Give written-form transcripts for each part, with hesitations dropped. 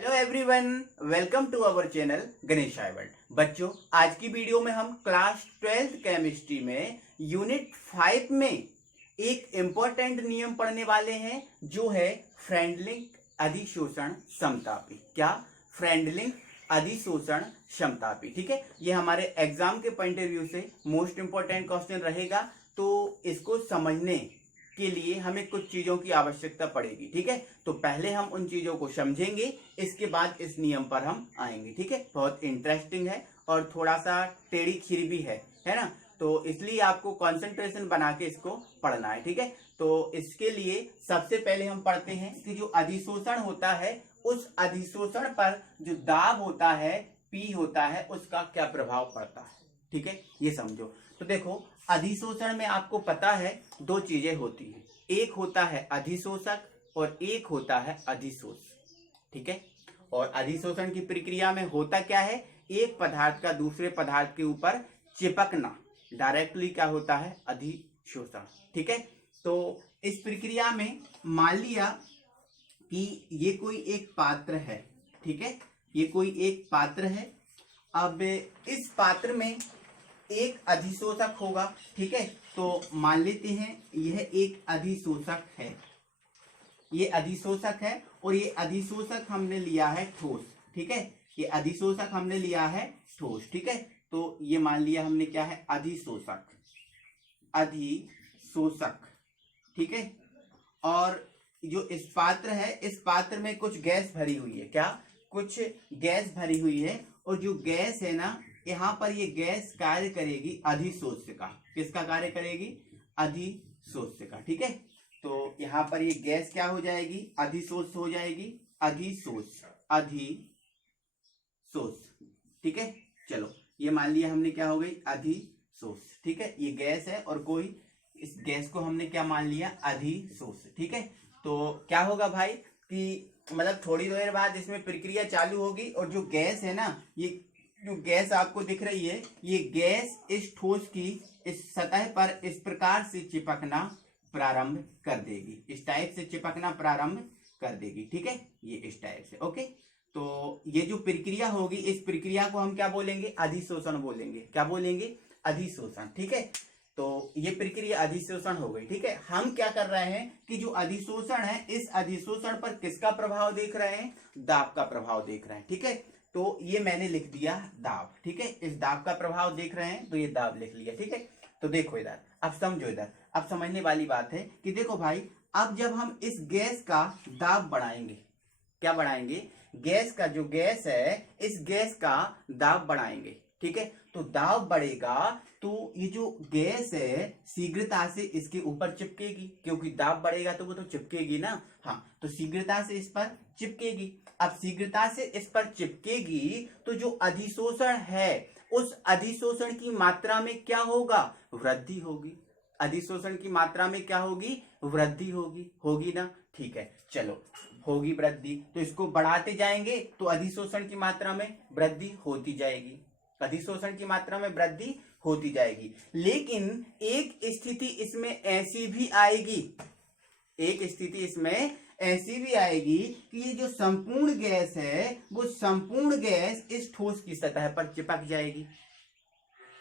Hello everyone, welcome to our channel Ganesh world. बच्चों, आज की वीडियो में हम क्लास 12th केमिस्ट्री में यूनिट 5 में एक इम्पोर्टेंट नियम पढ़ने वाले हैं जो है फ्रेंडलिंग अधिशोषण समतापी। क्या? फ्रेंडलिंग अधिशोषण समतापी। ठीक है, ये हमारे एग्जाम के पॉइंट ऑफ व्यू से मोस्ट इंपॉर्टेंट क्वेश्चन रहेगा, तो इसको समझने के लिए हमें कुछ चीजों की आवश्यकता पड़ेगी। ठीक है, तो पहले हम उन चीजों को समझेंगे, इसके बाद इस नियम पर हम आएंगे। ठीक है, बहुत इंटरेस्टिंग है और थोड़ा सा टेढ़ी खीर भी है ना, तो इसलिए आपको कंसंट्रेशन बना के इसको पढ़ना है। ठीक है, तो इसके लिए सबसे पहले हम पढ़ते हैं कि जो अधिशोषण होता है उस अधिशोषण पर जो दाब होता है, पी होता है, उसका क्या प्रभाव पड़ता है। ठीक है, ये समझो। तो देखो, अधिशोषण में आपको पता है दो चीजें होती हैं, एक होता है अधिशोषक और एक होता है अधिशोष। ठीक है, और अधिशोषण की प्रक्रिया में होता क्या है, एक पदार्थ का दूसरे पदार्थ के ऊपर चिपकना, डायरेक्टली क्या होता है, अधिशोषण। ठीक है, तो इस प्रक्रिया में मान लिया कि ये कोई एक पात्र है। ठीक है, ये कोई एक पात्र है। अब इस पात्र में एक अधिशोषक होगा। ठीक है, तो मान लेते हैं यह एक अधिशोषक है, ये अधिशोषक है और ये अधिशोषक हमने लिया है ठोस। ठीक है, ये अधिशोषक हमने लिया है ठोस। ठीक है, तो ये मान लिया हमने क्या है, अधिशोषक, अधिशोषक। ठीक है, और जो इस पात्र है, इस पात्र में कुछ गैस भरी हुई है। क्या? कुछ गैस भरी हुई है, और जो गैस है ना, यहां पर ये गैस कार्य करेगी अधिशोष्य का। किसका कार्य करेगी? अधिशोष्य का। ठीक है, तो यहां पर ये गैस क्या हो जाएगी, अधिशोष हो जाएगी, अधिशोष, अधिशोष। ठीक है, चलो ये मान लिया हमने क्या हो गई, अधिशोष। ठीक है, ये गैस है और कोई, इस गैस को हमने क्या मान लिया, अधिशोष। ठीक है, तो क्या होगा भाई कि मतलब थोड़ी देर बाद इसमें प्रक्रिया चालू होगी और जो गैस है ना, ये जो गैस आपको दिख रही है, ये गैस इस ठोस की इस सतह पर इस प्रकार से चिपकना प्रारंभ कर देगी, इस टाइप से चिपकना प्रारंभ कर देगी। ठीक है, ये इस टाइप से। ओके, तो ये जो प्रक्रिया होगी, इस प्रक्रिया को हम क्या बोलेंगे, अधिशोषण बोलेंगे। क्या बोलेंगे? अधिशोषण। ठीक है, तो ये प्रक्रिया अधिशोषण हो गई। ठीक है, हम क्या कर रहे हैं कि जो अधिशोषण है, इस अधिशोषण पर किसका प्रभाव देख रहे हैं, दाब का प्रभाव देख रहे हैं। ठीक है, तो ये मैंने लिख दिया दाब। ठीक है, इस दाब का प्रभाव देख रहे हैं, तो ये दाब लिख लिया। ठीक है, तो देखो इधर, अब समझो इधर, अब समझने वाली बात है कि देखो भाई, अब जब हम इस गैस का दाब बढ़ाएंगे, क्या बढ़ाएंगे, गैस का जो गैस है, इस गैस का दाब बढ़ाएंगे। ठीक है, तो दाब बढ़ेगा तो ये जो गैस है शीघ्रता से इसके ऊपर चिपकेगी, क्योंकि दाब बढ़ेगा तो वो तो चिपकेगी ना। हाँ, तो शीघ्रता से इस पर चिपकेगी। अब शीघ्रता से इस पर चिपकेगी तो जो अधिशोषण है, उस अधिशोषण की मात्रा में क्या होगा, वृद्धि होगी। अधिशोषण की मात्रा में क्या होगी, वृद्धि होगी। होगी ना? ठीक है, चलो, होगी वृद्धि, तो इसको बढ़ाते जाएंगे तो अधिशोषण की मात्रा में वृद्धि होती जाएगी, अधिशोषण की मात्रा में वृद्धि होती जाएगी। लेकिन एक स्थिति इसमें ऐसी भी आएगी, एक स्थिति इसमें ऐसी भी आएगी कि ये जो संपूर्ण गैस है, वो संपूर्ण गैस इस ठोस की सतह पर चिपक जाएगी,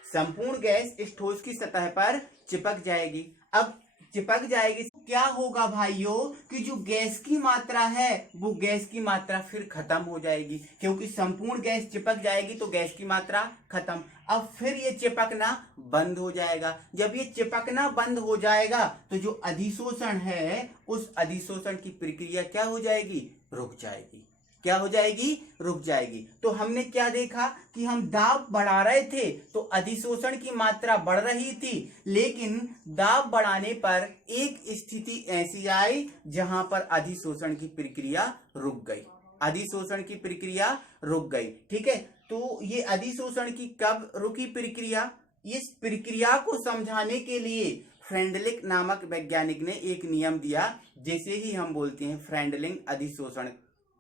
संपूर्ण गैस इस ठोस की सतह पर चिपक जाएगी। अब चिपक जाएगी, क्या होगा भाइयों कि जो गैस की मात्रा है, वो गैस की मात्रा फिर खत्म हो जाएगी, क्योंकि संपूर्ण गैस चिपक जाएगी तो गैस की मात्रा खत्म। अब फिर ये चिपकना बंद हो जाएगा। जब ये चिपकना बंद हो जाएगा तो जो अधिशोषण है, उस अधिशोषण की प्रक्रिया क्या हो जाएगी, रुक जाएगी। क्या हो जाएगी, रुक जाएगी। तो हमने क्या देखा कि हम दाब बढ़ा रहे थे तो अधिशोषण की मात्रा बढ़ रही थी, लेकिन दाब बढ़ाने पर एक स्थिति ऐसी आई जहां पर अधिशोषण की प्रक्रिया रुक गई, अधिशोषण की प्रक्रिया रुक गई। ठीक है, तो ये अधिशोषण की कब रुकी प्रक्रिया, इस प्रक्रिया को समझाने के लिए फ्रेंडलिक नामक वैज्ञानिक ने एक नियम दिया, जिसे ही हम बोलते हैं फ्रेंडलिंग अधिशोषण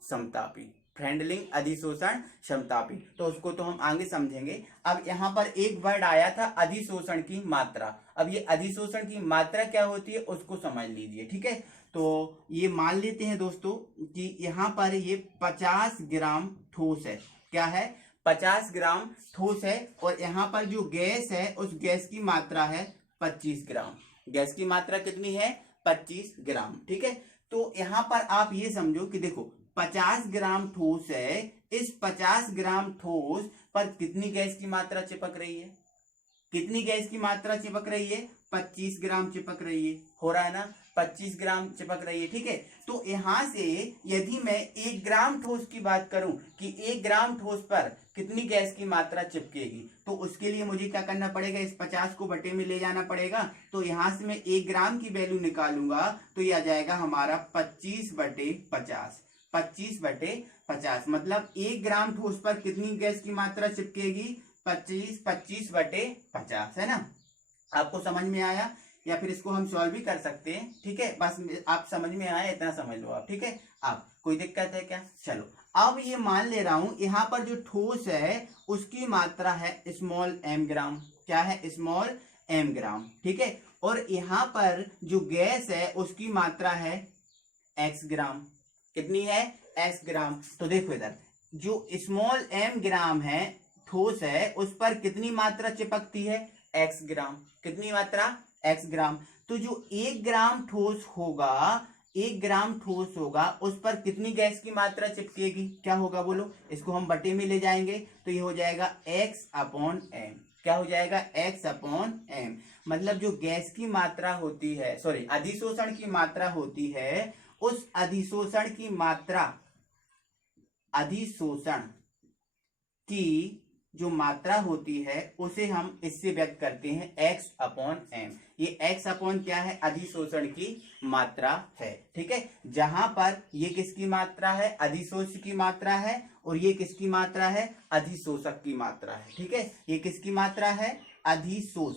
समतापी, फ्रेंडलिंग अधिशोषण समतापी। तो उसको तो हम आगे समझेंगे। अब यहाँ पर एक वर्ड आया था अधिशोषण की मात्रा। अब ये अधिशोषण की मात्रा क्या होती है उसको समझ लीजिए। ठीक है, तो ये मान लेते हैं दोस्तों कि यहाँ पर ये 50 ग्राम ठोस है। क्या है? 50 ग्राम ठोस है। और यहाँ पर जो गैस है उस गैस की मात्रा है 25 ग्राम। गैस की मात्रा कितनी है? 25 ग्राम। ठीक है, तो यहाँ पर आप ये समझो कि देखो 50 ग्राम ठोस है, इस 50 ग्राम ठोस पर कितनी गैस की मात्रा चिपक रही है? कितनी गैस की मात्रा चिपक रही है? 25 ग्राम चिपक रही है। हो रहा है ना? 25 ग्राम चिपक रही है। ठीक है, तो यहां से यदि मैं 1 ग्राम ठोस की बात करूं कि 1 ग्राम ठोस पर कितनी गैस की मात्रा चिपकेगी, तो उसके लिए मुझे क्या करना पड़ेगा? इस 50 को बटे में ले जाना पड़ेगा। तो यहां से मैं 1 ग्राम की वैल्यू निकालूंगा तो यह आ जाएगा हमारा 25 बटे 50। 25 बटे 50 मतलब 1 ग्राम ठोस पर कितनी गैस की मात्रा चिपकेगी? 25 बटे 50, है ना? आपको समझ में आया? या फिर इसको हम सॉल्व भी कर सकते हैं। ठीक है, बस आप समझ में आया इतना समझ लो आप। ठीक है, आप कोई दिक्कत है क्या? चलो, अब ये मान ले रहा हूं यहाँ पर जो ठोस है उसकी मात्रा है स्मॉल m ग्राम। क्या है? स्मॉल m ग्राम। ठीक है, और यहाँ पर जो गैस है उसकी मात्रा है x ग्राम। कितनी है? x ग्राम। तो देखो इधर जो स्मॉल m ग्राम है ठोस है उस पर कितनी मात्रा चिपकती है? x ग्राम। कितनी मात्रा? x ग्राम। तो जो 1 ग्राम ठोस होगा, 1 ग्राम ठोस होगा उस पर कितनी गैस की मात्रा चिपकेगी? क्या होगा बोलो? इसको हम बटे में ले जाएंगे तो ये हो जाएगा x अपॉन m। क्या हो जाएगा? x upon m। मतलब जो गैस की मात्रा होती है, सॉरी अधिशोषण की मात्रा होती है, उस अधिशोषण की मात्रा, अधिशोषण की जो मात्रा होती है उसे हम इससे व्यक्त करते हैं x अपॉन m। ये x अपॉन क्या है? अधिशोषण की मात्रा है। ठीक है, जहां पर ये किसकी मात्रा है? अधिशोष की मात्रा है। और ये किसकी मात्रा है? अधिशोषक की मात्रा है। ठीक है, ये किसकी मात्रा है? अधिशोष,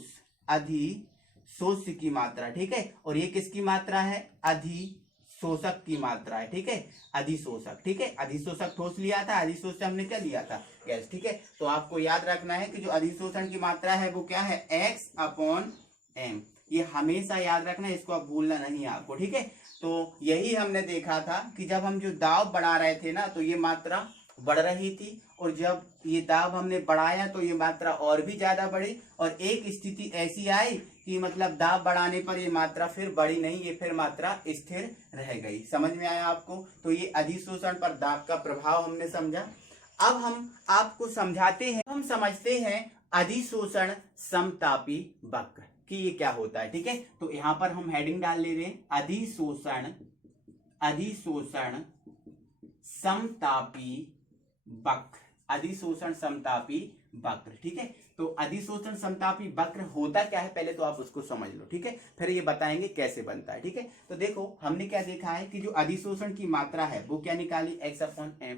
अधिशोष की मात्रा। ठीक है, और ये किसकी मात्रा है? अधिशोषक की मात्रा है। ठीक है, अधिशोषक। ठीक है, अधिशोषक ठोस लिया था, अधिशोष से हमने क्या लिया था? गैस। ठीक है, तो आपको याद रखना है कि जो अधिशोषण की मात्रा है वो क्या है? x upon m। ये हमेशा याद रखना है, इसको आप भूलना नहीं है आपको। ठीक है, तो यही हमने देखा था कि जब हम जो दाब बढ़ा रहे थे ना तो ये मात्रा बढ़ रही थी, और जब ये दाब हमने बढ़ाया तो ये मात्रा और भी ज्यादा बढ़ी, और एक स्थिति ऐसी आई कि मतलब दाब बढ़ाने पर ये मात्रा फिर बढ़ी नहीं, ये फिर मात्रा स्थिर रह गई। समझ में आया आपको? तो ये अधिशोषण पर दाब का प्रभाव हमने समझा। अब हम आपको समझाते हैं, हम समझते हैं अधिशोषण समतापी वक्र कि ये क्या होता है। ठीक है, तो यहां पर हम हेडिंग डाल ले रहे हैं अधिशोषण, अधिशोषण समतापी वक्र, अधिशोषण समतापी वक्र। ठीक है, तो अधिशोषण समतापी वक्र होता क्या है पहले तो आप उसको समझ लो। ठीक है, फिर ये बताएंगे कैसे बनता है। ठीक है, तो देखो हमने क्या देखा है कि जो अधिशोषण की मात्रा है वो क्या निकाली? x upon m।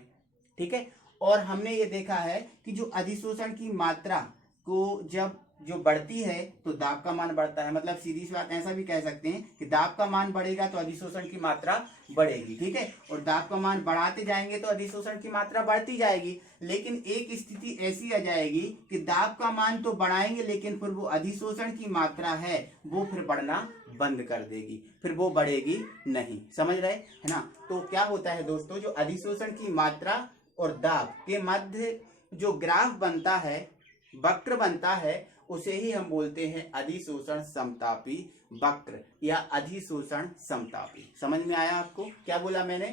ठीक है, और हमने ये देखा है कि जो अधिशोषण की मात्रा को जब जो बढ़ती है तो दाब का मान बढ़ता है। मतलब सीधी सी बात ऐसा भी कह सकते हैं कि दाब का मान बढ़ेगा तो अधिशोषण की मात्रा बढ़ेगी। ठीक है, और दाब का मान बढ़ाते जाएंगे तो अधिशोषण की मात्रा बढ़ती जाएगी। लेकिन एक स्थिति ऐसी आ जाएगी कि दाब का मान तो बढ़ाएंगे लेकिन फिर वो अधिशोषण की मात्रा है वो फिर बढ़ना बंद कर देगी, फिर वो बढ़ेगी नहीं। समझ रहे है ना? तो क्या होता है दोस्तों, जो अधिशोषण की मात्रा और दाब के मध्य जो ग्राफ बनता है, वक्र बनता है, उसे ही हम बोलते हैं अधिशोषण समतापी वक्र या अधिशोषण समतापी। समझ में आया आपको? क्या बोला मैंने?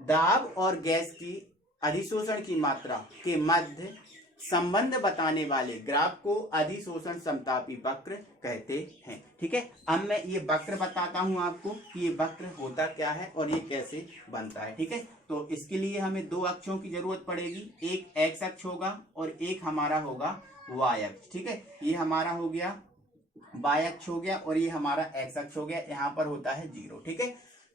दाब और गैस की अधिशोषण की मात्रा के मध्य संबंध बताने वाले ग्राफ को अधिशोषण समतापी वक्र कहते हैं। ठीक है, अब मैं ये वक्र बताता हूं आपको कि ये वक्र होता क्या है और ये कैसे बनता है। ठीक है, तो इसके लिए हमें 2 अक्षों की जरूरत पड़ेगी, एक x अक्ष होगा और एक हमारा होगा y अक्ष। ठीक है, ये हमारा हो गया y अक्ष हो गया और ये हमारा x अक्ष हो गया। यहाँ पर होता है 0। ठीक है,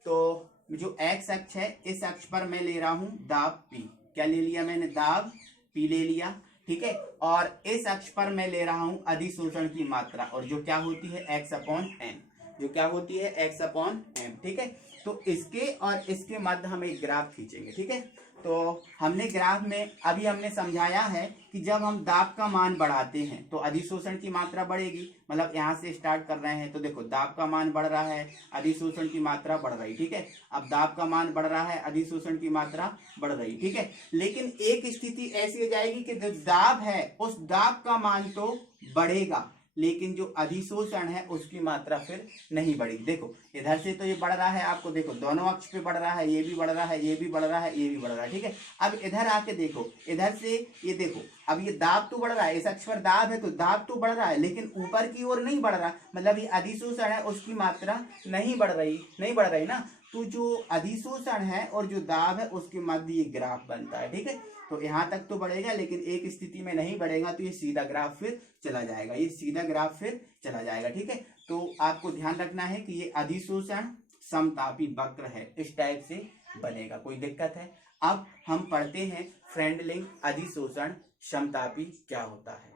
तो जो x अक्ष है इस अक्ष पर मैं ले रहा हूं दाब P। क्या ले लिया मैंने? दाब P ले लिया। ठीक है, और इस अक्ष पर मैं ले रहा हूं अधिशोषण की मात्रा, और जो क्या होती है x अपॉन m, जो क्या होती है x अपॉन m। ठीक है, तो इसके और इसके मध्य हम एक ग्राफ खींचेंगे। ठीक है, तो हमने ग्राफ में अभी हमने समझाया है कि जब हम दाब का मान बढ़ाते हैं तो अधिशोषण की मात्रा बढ़ेगी। मतलब यहाँ से स्टार्ट कर रहे हैं तो देखो दाब का मान बढ़ रहा है, अधिशोषण की मात्रा बढ़ रही, ठीक है। अब दाब का मान बढ़ रहा है, अधिशोषण की मात्रा बढ़ रही, ठीक है। लेकिन एक स्थिति ऐसी हो जाएगी कि जो दाब है उस दाब का मान तो बढ़ेगा, लेकिन जो अधिशोषण है उसकी मात्रा फिर नहीं बढ़ेगी। देखो इधर से तो ये बढ़ रहा है, आपको देखो दोनों अक्ष पे बढ़ रहा है, ये भी बढ़ रहा है, ये भी बढ़ रहा है, ये भी बढ़ रहा है, ठीक है। अब इधर आके देखो, इधर से ये देखो, अब ये दाब तो बढ़ रहा है, इस अक्ष पर दाब है तो दाब तो बढ़ रहा है, लेकिन ऊपर की ओर नहीं बढ़ रहा, मतलब ये अधिशोषण है उसकी मात्रा नहीं बढ़ रही ना। तो जो अधिशोषण है और जो दाब है उसके मध्य ये ग्राफ बनता है, ठीक है। तो यहाँ तक तो बढ़ेगा, लेकिन एक स्थिति में नहीं बढ़ेगा, तो ये सीधा ग्राफ फिर चला जाएगा, ये सीधा ग्राफ फिर चला जाएगा, ठीक है। तो आपको ध्यान रखना है कि ये अधिशोषण समतापी वक्र है, इस टाइप से बनेगा। कोई दिक्कत है? अब हम पढ़ते हैं फ्रेंडलिंग अधिशोषण समतापी क्या होता है।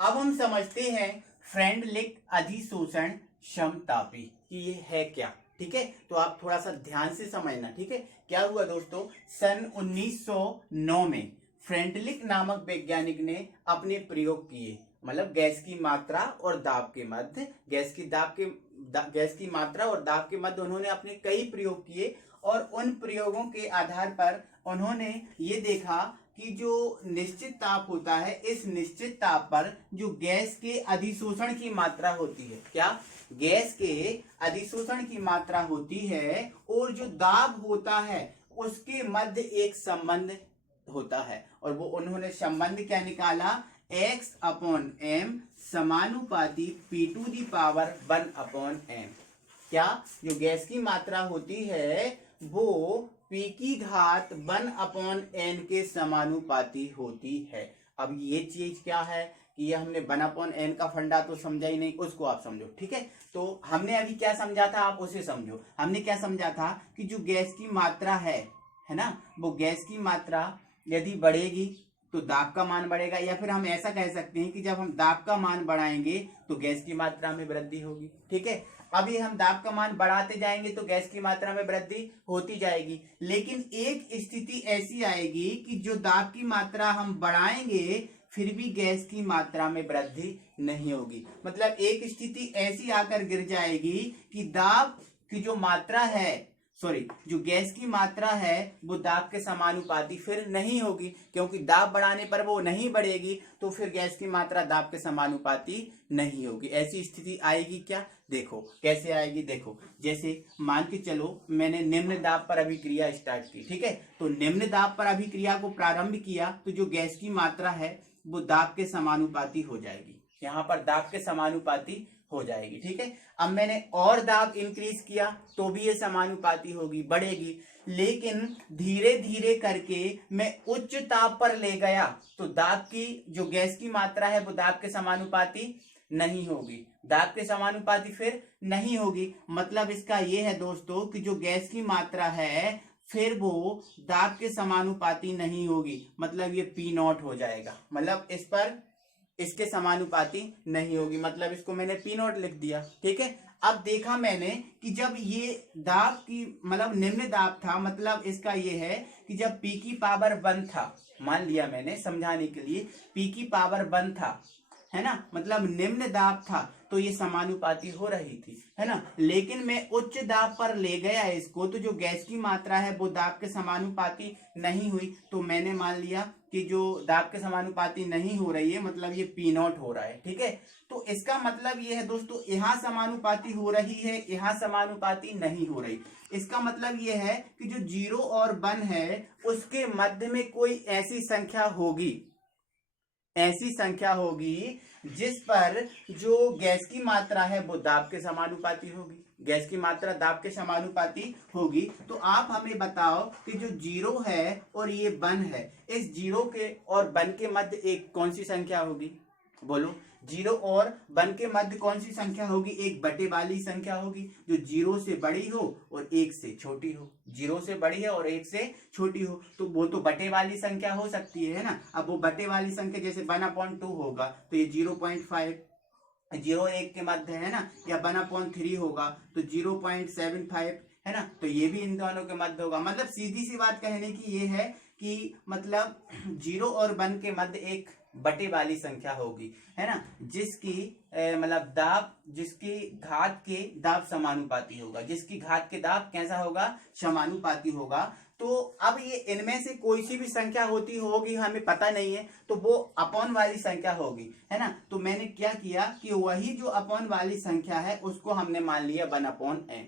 अब हम समझते हैं फ्रेंडलिंग अधिशोषण समतापी कि ये है क्या, ठीक है। तो आप थोड़ा सा ध्यान से समझना, ठीक है। क्या हुआ दोस्तों, सन 1909 में फ्रेंडलिक नामक वैज्ञानिक ने अपने प्रयोग किए, मतलब गैस की मात्रा और दाब के मध्य, गैस की मात्रा और दाब के मध्य उन्होंने अपने कई प्रयोग किए, और उन प्रयोगों के आधार पर उन्होंने ये देखा कि जो निश्चित ताप होता है, इस निश्चित ताप पर जो गैस के अधिशोषण की मात्रा होती है, क्या गैस के अधिशोषण की मात्रा होती है और जो दाब होता है उसके मध्य एक संबंध होता है, और वो उन्होंने संबंध क्या निकाला, x/m समानुपाती P⁻1/m। क्या जो गैस की मात्रा होती है वो P की घात 1/n के समानुपाती होती है। अब ये चीज क्या है कि ये हमने 1/n का फंडा तो समझा ही नहीं, उसको आप समझो, ठीक है। तो हमने अभी क्या समझा था आप उसे समझो। हमने क्या समझा था कि जो गैस की मात्रा है ना, वो गैस की मात्रा यदि बढ़ेगी तो दाब का मान बढ़ेगा, या फिर हम ऐसा कह सकते हैं कि जब हम दाब का मान बढ़ाएंगे तो गैस की मात्रा में वृद्धि होगी, ठीक है। अभी हम दाब का मान बढ़ाते जाएंगे तो गैस की मात्रा में वृद्धि होती जाएगी, लेकिन एक स्थिति ऐसी आएगी कि जो दाब की मात्रा हम बढ़ाएंगे फिर भी गैस की मात्रा में वृद्धि नहीं होगी। मतलब एक स्थिति ऐसी आकर गिर जाएगी कि दाब की जो मात्रा है, जो गैस की मात्रा है वो दाब के समानुपाती फिर नहीं होगी, क्योंकि दाब बढ़ाने पर वो नहीं बढ़ेगी, तो फिर गैस की मात्रा दाब के समानुपाती नहीं होगी। ऐसी स्थिति आएगी क्या, देखो कैसे आएगी। देखो जैसे मान के चलो मैंने निम्न दाब पर अभिक्रिया स्टार्ट की, ठीक है। तो निम्न दाब पर अभिक्रिया को प्रारंभ किया तो जो गैस की मात्रा है वो दाब के समानुपाती हो जाएगी, यहाँ पर दाब के समानुपाती हो जाएगी, ठीक है। अब मैंने और दाब इंक्रीज किया तो भी ये समानुपाती होगी, बढ़ेगी, लेकिन धीरे धीरे करके मैं उच्च ताप पर ले गया तो दाब की जो गैस की मात्रा है वो दाब के समानुपाती नहीं होगी, दाब के समानुपाती फिर नहीं होगी। मतलब इसका ये है दोस्तों कि जो गैस की मात्रा है फिर वो दाब के समानुपाती नहीं होगी, मतलब ये P0 हो जाएगा, मतलब इस पर इसके समानुपाती नहीं होगी, मतलब इसको मैंने P0 लिख दिया, ठीक है। अब देखा मैंने कि जब ये दाब की मतलब निम्न दाब था, मतलब इसका ये है कि जब P की पावर 1 था, मान लिया मैंने समझाने के लिए P की पावर 1 था, है ना, मतलब निम्न दाब था तो ये समानुपाती हो रही थी, है ना। लेकिन मैं उच्च दाब पर ले गया इसको तो जो गैस की मात्रा है वो दाब के समानुपाती नहीं हुई, तो मैंने मान लिया कि जो दाब के समानुपाती नहीं हो रही है मतलब ये P0 हो रहा है, ठीक है। तो इसका मतलब ये है दोस्तों, यहाँ समानुपाती हो रही है, यहाँ समानुपाती नहीं हो रही। इसका मतलब ये है कि जो 0 और 1 है उसके मध्य में कोई ऐसी संख्या होगी जिस पर जो गैस की मात्रा है वो दाब के समानुपाती होगी, गैस की मात्रा दाब के समानुपाती होगी। तो आप हमें बताओ कि जो 0 है और ये 1 है, इस 0 के और 1 के मध्य एक कौन सी संख्या होगी, बोलो। 0 और 1 के मध्य कौन सी संख्या होगी, एक बटे वाली संख्या होगी जो 0 से बड़ी हो और 1 से छोटी हो, 0 से बड़ी है और 1 से छोटी हो, तो वो तो बटे वाली संख्या हो सकती है ना। अब वो बटे वाली संख्या जैसे 1/2 होगा तो ये 0.5 0 1 के मध्य है ना, या 1/3 होगा तो 0.75 है ना, तो ये भी इन दोनों के मध्य होगा। मतलब सीधी सी बात कहने की ये है कि मतलब 0 और 1 के मध्य एक बटे वाली संख्या होगी, है ना, जिसकी मतलब दाब, जिसकी घात के दाब समानुपाती होगा, जिसकी घात के दाब कैसा होगा, समानुपाती होगा। तो अब ये इनमें से कोई सी भी संख्या होती होगी, हमें पता नहीं है, तो वो अपॉन वाली संख्या होगी, है ना। तो मैंने क्या किया कि वही जो अपॉन वाली संख्या है उसको हमने मान लिया 1/n,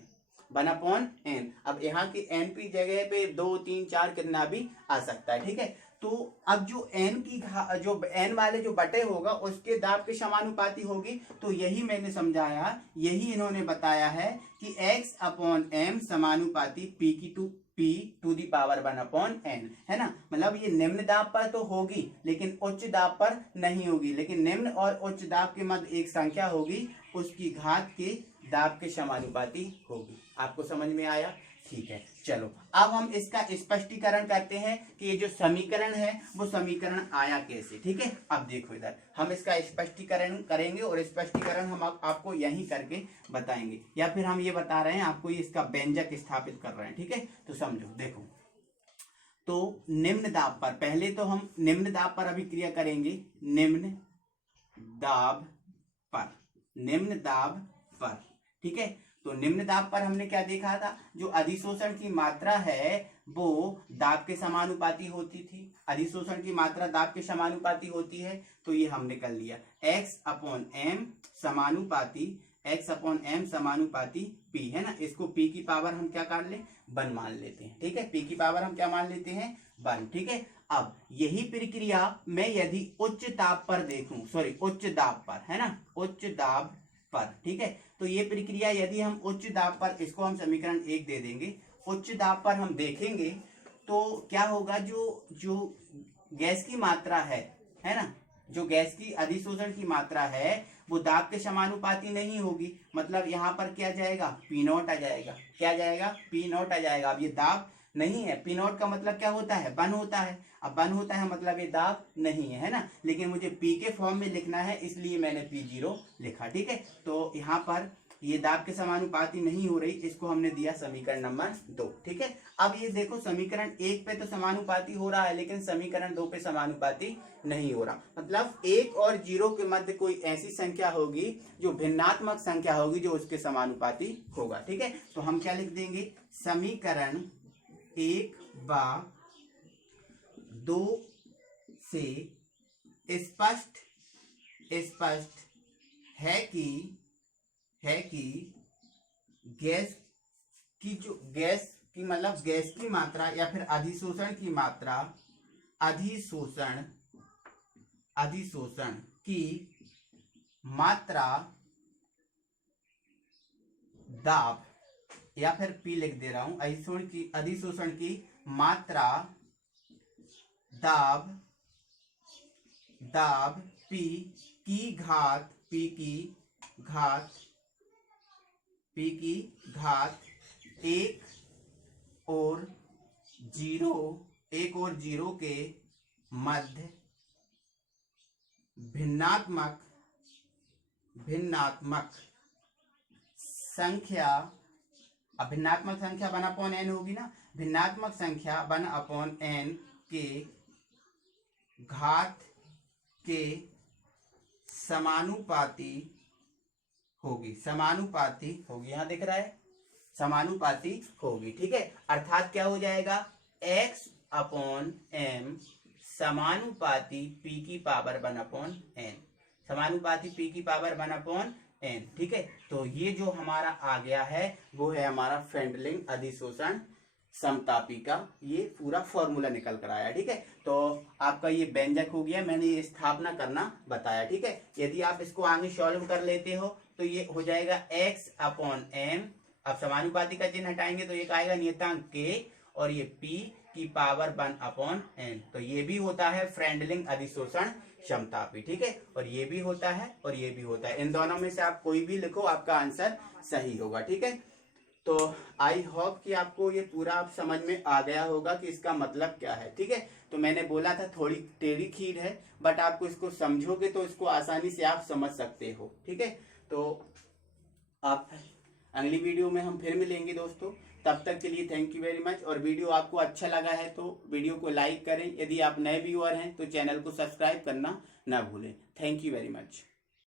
1/n। अब यहाँ की n की जगह पे 2, 3, 4 कितना भी आ सकता है, ठीक है। तो अब जो n की जो n वाले जो बटे होगा उसके दाब के समानुपाती होगी। तो यही मैंने समझाया, यही इन्होंने बताया है कि x/m समानुपाती p to the power 1/n, है ना। मतलब ये निम्न दाब पर तो होगी लेकिन उच्च दाब पर नहीं होगी, लेकिन निम्न और उच्च दाब के मध्य एक संख्या होगी, उसकी घात के दाब के समानुपाती होगी। आपको समझ में आया? ठीक है, चलो अब हम इसका स्पष्टीकरण करते हैं कि ये जो समीकरण है वो समीकरण आया कैसे, ठीक है। अब देखो इधर हम इसका स्पष्टीकरण करेंगे और स्पष्टीकरण हम आपको यहीं करके बताएंगे, या फिर हम ये बता रहे हैं आपको, ये इसका व्यंजक स्थापित कर रहे हैं, ठीक है। तो समझो, देखो, तो निम्न दाब पर, पहले तो हम निम्न दाब पर अभिक्रिया करेंगे, निम्न दाब पर, निम्न दाब पर, ठीक है। तो निम्न दाब पर हमने क्या देखा था, जो अधिशोषण की मात्रा है वो दाब के समानुपाती होती थी, अधिशोषण की मात्रा दाब के समानुपाती होती है। तो ये हमने कर लिया, x/m समानुपाती, x/m समानुपाती p, है ना। इसको p की पावर हम क्या कर ले, 1 मान लेते हैं, ठीक है। p की पावर हम क्या मान लेते हैं, 1, ठीक है। अब यही प्रक्रिया मैं यदि उच्च दाब पर देखूं, सॉरी उच्च दाब पर, है ना, उच्च दाब पर, ठीक है। तो ये प्रक्रिया यदि हम उच्च दाब पर, इसको हम समीकरण 1 दे देंगे, उच्च दाब पर हम देखेंगे तो क्या होगा, जो गैस की मात्रा है ना, जो गैस की अधिशोषण की मात्रा है वो दाब के समानुपाती नहीं होगी। मतलब यहाँ पर क्या जाएगा, P0 आ जाएगा, क्या जाएगा, P0 आ जाएगा। अब ये दाब नहीं है, P0 का मतलब क्या होता है, 1 होता है। अब 1 होता है मतलब ये दाब नहीं है ना, लेकिन मुझे P के फॉर्म में लिखना है, इसलिए मैंने P0 लिखा, ठीक है। तो यहाँ पर ये दाब के समानुपाती नहीं हो रही, इसको हमने दिया समीकरण नंबर 2, ठीक है। अब ये देखो, समीकरण 1 पे तो समानुपाती हो रहा है लेकिन समीकरण 2 पे समानुपाती नहीं हो रहा। मतलब 1 और 0 के मध्य कोई ऐसी संख्या होगी जो भिन्नात्मक संख्या होगी जो उसके समानुपाती होगा, ठीक है। तो हम क्या लिख देंगे, समीकरण 1/2 से स्पष्ट है कि गैस की, जो गैस की मतलब गैस की मात्रा या फिर अधिशोषण की मात्रा, अधिशोषण की मात्रा दाब, या फिर P लिख दे रहा हूं, अधिशोषण की मात्रा दाब P की घात 1 और 0 के मध्य भिन्नात्मक संख्या, अब भिन्नात्मक संख्या 1/n होगी ना, भिन्नात्मक संख्या 1/n के घात के समानुपाती होगी, यहाँ दिख रहा है, समानुपाती होगी, ठीक है। अर्थात क्या हो जाएगा, x/m समानुपाती p की पावर 1/n, समानुपाती p की पावर 1/n, ठीक है। तो ये जो हमारा आ गया है वो है हमारा फेंडलिंग अधिशोषण समतापी का ये पूरा फॉर्मूला निकल कर आया, ठीक है। तो आपका ये व्यंजक हो गया, मैंने ये स्थापना करना बताया, ठीक है। यदि आप इसको आगे सॉल्व कर लेते हो तो ये हो जाएगा x/m, अब समानुपाती का चिन्ह हटाएंगे तो ये आएगा नियतांक k और ये p की पावर 1/n। तो ये भी होता है फ्रेंडलिंग अधिशोषण समतापी, ठीक है। और ये भी होता है और ये भी होता है, इन दोनों में से आप कोई भी लिखो, आपका आंसर सही होगा, ठीक है। तो आई होप कि आपको ये पूरा आप समझ में आ गया होगा कि इसका मतलब क्या है, ठीक है। तो मैंने बोला था थोड़ी टेढ़ी खीर है, बट आपको इसको समझोगे तो इसको आसानी से आप समझ सकते हो, ठीक है। तो आप अगली वीडियो में हम फिर मिलेंगे दोस्तों। तब तक के लिए थैंक यू वेरी मच। और वीडियो आपको अच्छा लगा है तो वीडियो को लाइक करें, यदि आप नए व्यूअर हैं तो चैनल को सब्सक्राइब करना ना भूलें। Thank you very much.